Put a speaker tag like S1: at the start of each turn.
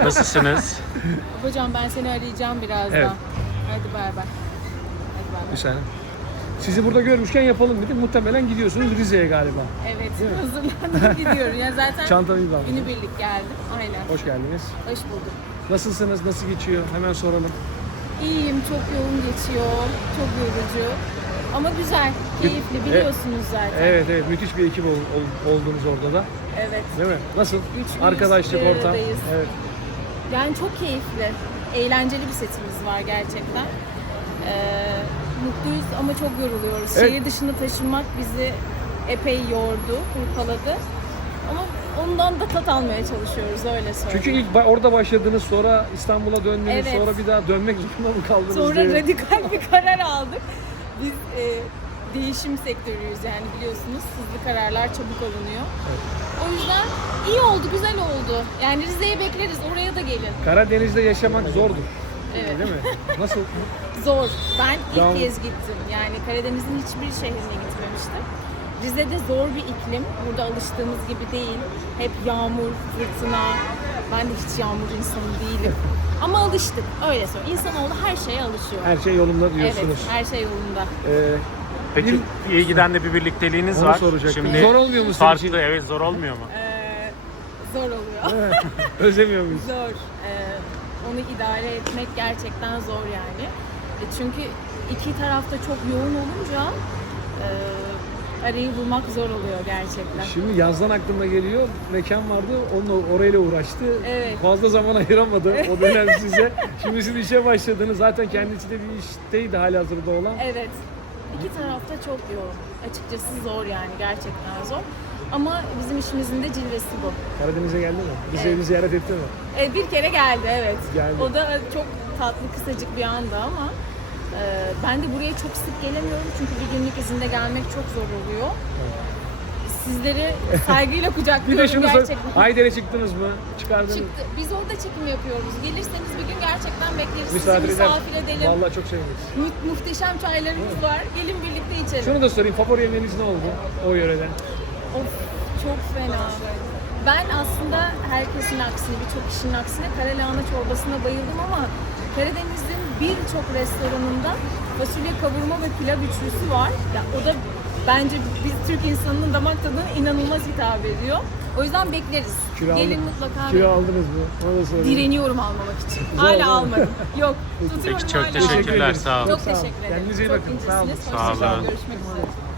S1: Nasılsınız?
S2: Hocam ben seni arayacağım birazdan.
S3: Evet.
S2: Hadi bay bay. Hadi bay bay.
S3: Bir saniye. Sizi burada görmüşken yapalım dedim. Muhtemelen gidiyorsunuz Rize'ye galiba.
S2: Evet, hazırlandım gidiyorum. Ya zaten
S3: Çantamı aldım.
S2: günübirlik geldim. Aynen.
S3: Hoş geldiniz.
S2: Hoş bulduk.
S3: Nasılsınız? Nasıl geçiyor? Hemen soralım.
S2: İyiyim, çok yoğun geçiyor. Çok yorucu. Ama güzel, keyifli biliyorsunuz zaten.
S3: Evet, müthiş bir ekip oldunuz orada da.
S2: Evet.
S3: Değil mi? Nasıl?
S2: Güçlüyüz,
S3: Arkadaşlık,
S2: bir
S3: ortam.
S2: aradayız.
S3: Evet.
S2: Yani çok keyifli. Eğlenceli bir setimiz var gerçekten. Mutluyuz ama çok yoruluyoruz.
S3: Evet.
S2: Şehir dışına taşınmak bizi epey yordu, hırpaladı. Ama ondan da tat almaya çalışıyoruz, öyle söyleyeyim.
S3: Çünkü ilk orada başladınız, sonra İstanbul'a döndünüz,
S2: Evet.
S3: sonra bir daha dönmek zorunda mı kaldınız
S2: Sonra
S3: diye.
S2: radikal bir karar aldık. Biz değişim sektörüyüz yani biliyorsunuz. Hızlı kararlar çabuk alınıyor.
S3: Evet.
S2: O yüzden iyi oldu, güzel oldu. Yani Rize'ye bekleriz, oraya da gelin.
S3: Karadeniz'de yaşamak zordur.
S2: Evet.
S3: Değil mi? Nasıl?
S2: Zor. Ben ilk
S3: Yağmur.
S2: kez gittim. Yani Karadeniz'in hiçbir şehrine gitmemiştim. Rize'de zor bir iklim. Burada alıştığımız gibi değil. Hep yağmur, fırtına. Ben de hiç yağmur insanı değilim. Ama alıştık. Öyle söyleyeyim. İnsanoğlu her şeye alışıyor.
S3: Her şey yolunda diyorsunuz.
S2: Evet, her şey yolunda.
S1: Peki iyi giden de bir birlikteliğiniz
S3: Onu
S1: var.
S3: soracaktım.
S1: Şimdi
S3: Zor olmuyor mu senin
S1: farklı,
S3: için?
S1: evet zor olmuyor mu?
S2: Zor oluyor.
S3: Özlemiyor muyuz?
S2: Zor. Onu idare etmek gerçekten zor yani. Çünkü iki tarafta çok yoğun olunca arayı bulmak zor oluyor gerçekten.
S3: Şimdi yazdan aklıma geliyor, mekan vardı, onunla orayla uğraştı.
S2: Evet.
S3: Fazla zaman ayıramadı o dönem size. Şimdi siz işe başladınız, zaten kendisi de bir işteydi halihazırda olan.
S2: Evet. İki tarafta çok yoğun. Açıkçası zor yani, gerçekten zor. Ama bizim işimizin de cilvesi bu.
S3: Karadeniz'e geldi mi? Bizi
S2: Evet.
S3: evi ziyaret etti mi?
S2: Bir kere geldi, evet.
S3: Geldi.
S2: O da çok tatlı, kısacık bir anda ama ben de buraya çok sık gelemiyorum çünkü bir günlük izinde gelmek çok zor oluyor. Sizleri saygıyla
S3: Bir
S2: kucaklıyorum
S3: de şunu sor,
S2: gerçekten.
S3: Haydar'a çıktınız mı? Çıkardınız mı?
S2: Çıktı. Biz orada çekim yapıyoruz. Gelirseniz bir gün gerçekten bekleriz.
S3: Misafir
S2: Sizi
S3: eder.
S2: misafir edelim.
S3: Vallahi çok seviniriz.
S2: Muhteşem çaylarımız var. Gelin birlikte içelim.
S3: Şunu da sorayım, favori yemeğiniz ne oldu o yöreden?
S2: Of, çok fena. Ben aslında herkesin aksine, birçok kişinin aksine kara lahana çorbasına bayıldım ama Karadeniz'in birçok restoranında fasulye kavurma ve pilav üçlüsü var. Ya, o da bence biz Türk insanının damak tadına inanılmaz hitap ediyor. O yüzden bekleriz. Gelin mutlaka.
S3: Kilo aldınız mı? Onu da sorayım.
S2: Direniyorum almamak için. Hala almadım. Yok. Tutuyorum
S1: Peki çok
S2: hala.
S1: teşekkürler, sağ olun.
S2: Çok teşekkür ederim.
S3: Kendinize iyi
S2: Çok
S3: bakın. Sağ olun.
S2: incesiniz.
S1: Sağ
S2: Hoşça kalın.
S1: olun.
S2: Görüşmek üzere.